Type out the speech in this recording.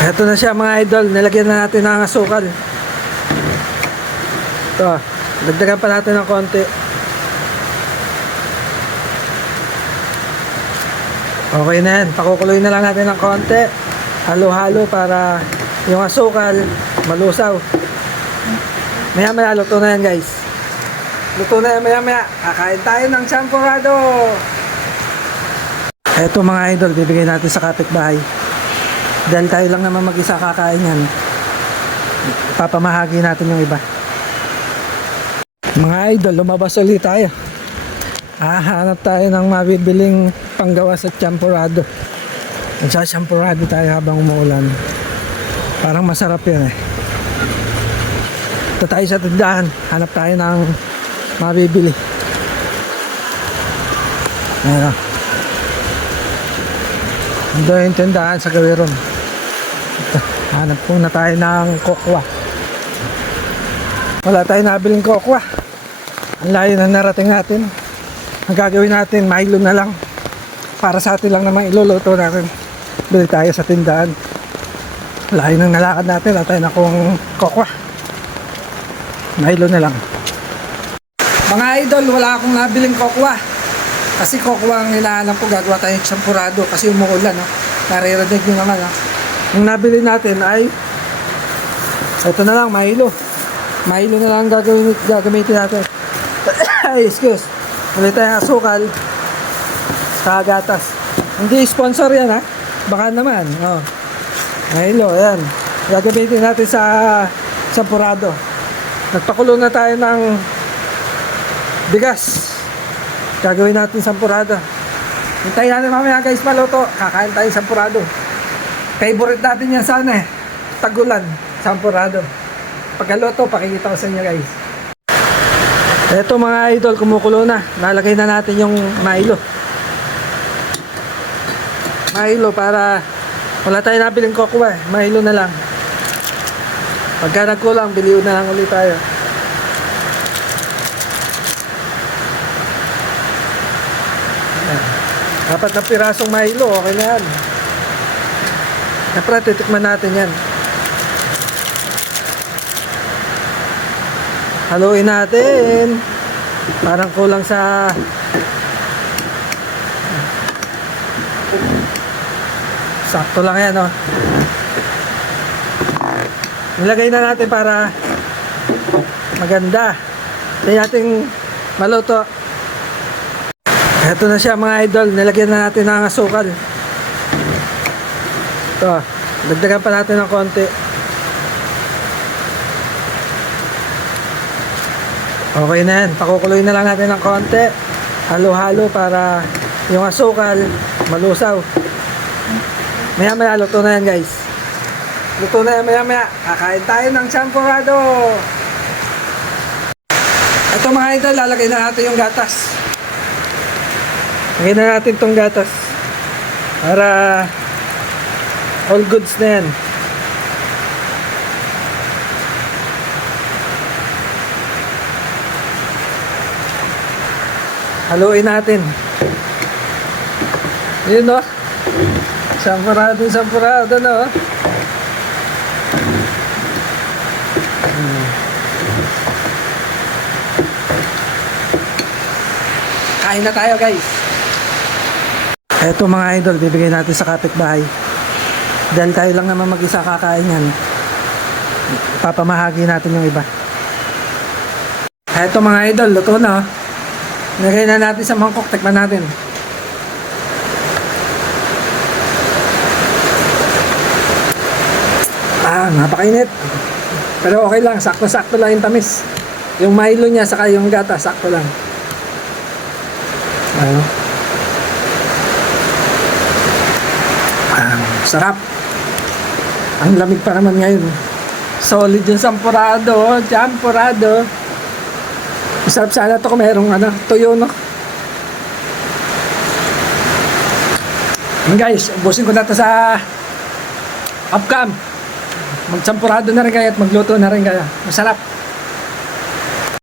Ito na siya mga idol, nilagyan na natin ng asukal. Ito, dagdagan pa natin ng konti. Okay na yan, pakukuloy na lang natin ng konti. Halo-halo para yung asukal malusaw. Maya maya luto na yan guys. Luto na yan maya maya. Kakain tayo ng champurrado. Ito mga idol, bibigay natin sa kapitbahay. Dahil tayo lang naman mag-isa kakain yan, papamahagi natin yung iba. Mga idol, lumabas ulit tayo. Hanap tayo ng mabibiling panggawa sa champurrado. Nagsachampurrado tayo habang umuulan. Parang masarap yan eh. Ito tayo sa tindahan, hanap tayo ng mabibili. Ayan o. Ito yung tindahan sa Gawiron. Hanap po na tayo ng kokwa. Wala tayong nabiling kokwa. Ang layo na narating natin. Ang gagawin natin, Milo na lang. Para sa atin lang naman iluluto natin. Bili tayo sa tindahan. Layo nang nalakad natin. Wala tayo na kung kokwa. Milo na lang. Mga idol, wala akong nabiling kokwa. Kasi kokwa ang hinahanap ko, gagawa tayo ng champurrado kasi umuulan, no? Naririnig nyo naman, no? Yung nabili natin ay ito na lang, Milo. Milo na lang gagamitin natin. Ay, excuse. Ulit tayong asukal sa gatas. Hindi sponsor yan, ha? Baka naman, oh. Milo, ayan. Gagamitin natin sa champurrado. Nagpakulo na tayo ng bigas. Gagawin natin sampurado. Hintayin natin mamaya guys maluto. Kakain tayo sampurado. Favorite natin yan sana eh. Tagulan, sampurado. Pagkaluto, pakikita ko sa inyo guys. Eto mga idol, kumukulo na. Nalagay na natin yung Milo. Milo para wala tayo nabiling kokwa eh. Milo na lang. Pagka nagkulang, biliw na lang ulit tayo. Apat na pirasong Milo, okay na yan. Siyempre, titikman natin yan. Haluin natin. Parang kulang sa sakto lang yan, oh. Nilagay na natin para maganda. Kaya natin maluto. Ito na siya mga idol, nilagyan na natin ng asukal. Ito, dagdagan pa natin ng konti. Okay na yan, pakukuloy na lang natin ng konti. Halo-halo para yung asukal malusaw. Maya maya luto na yan guys. Luto na yan maya maya. Kakain tayo ng champurrado. Ito mga idol, lalagay na natin yung gatas. Lagyan na natin itong gatas para all goods na yan. Haluin natin. Yun o. Sampurado na o. Kain na tayo guys. Eto mga idol, bibigay natin sa kapitbahay. Dahil tayo lang naman mag-isa kakain yan, papamahagi natin yung iba. Eto mga idol, luto na. Nilagay na natin sa mangkok, tikman natin. Napakainit. Pero okay lang, sakto-sakto lang yung tamis. Yung Milo niya, saka yung gata, sakto lang. Ano? Sarap. Ang lamig pa naman ngayon. Solid yung champurrado. Masarap sana ito kung mayroong tuyo, no? And guys, ubusin ko na ito sa upcam. Mag-champurrado na rin kayo at magluto na rin kayo. Masarap.